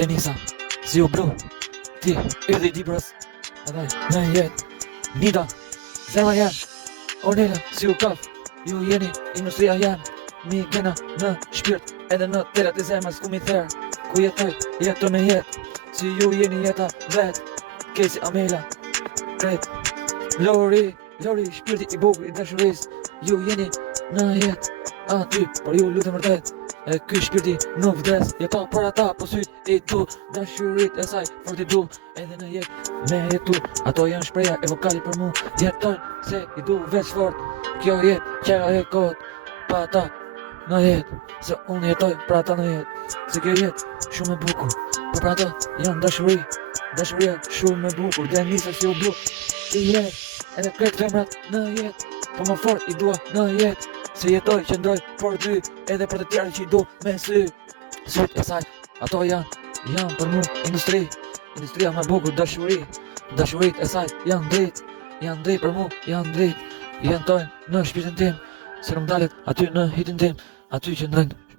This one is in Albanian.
Denisa, si u blu, ti, erdhi Dibrës, edhe në jetë, Nida, zemra janë, Ornela, si u kaf, ju jeni industria janë, mi kena në shpirt, edhe në terat e zemrës ku mi therë, ku jetoj, jetoj me jetë, si ju jeni jeta vetë, Kesi Amela, ret, Lori, shpirti i bukur i dashurisë, ju jeni në jetë, aty, por ju lutem vërtet, e ky shpirti nuk vdes, jeto për ata, po syt i du, dashurit e saj, fort i du, edhe në jetë, me jetu, ato janë shpreja e vokalit për mu, jetojnë, se i du veç fort, kjo jetë, qera e kot, pa ata, në jetë, se unë jetoj për ata në jetë, se kjo jetë, shumë e bukur, por për ata janë dashuria shumë e bukur, Denisa si u blu, i jetë, edhe kretë femrat në jetë, po më fort i dua në jetë, se jetoj, qëndroj për ty, edhe për të tjerë që i du me sy, syt e saj, ato janë për mu industria më bukur, dashurit e saj, janë drejt për mu, janë tojnë në shpirtin tim, se nuk dalet aty në hitin tim, aty që ndrejnë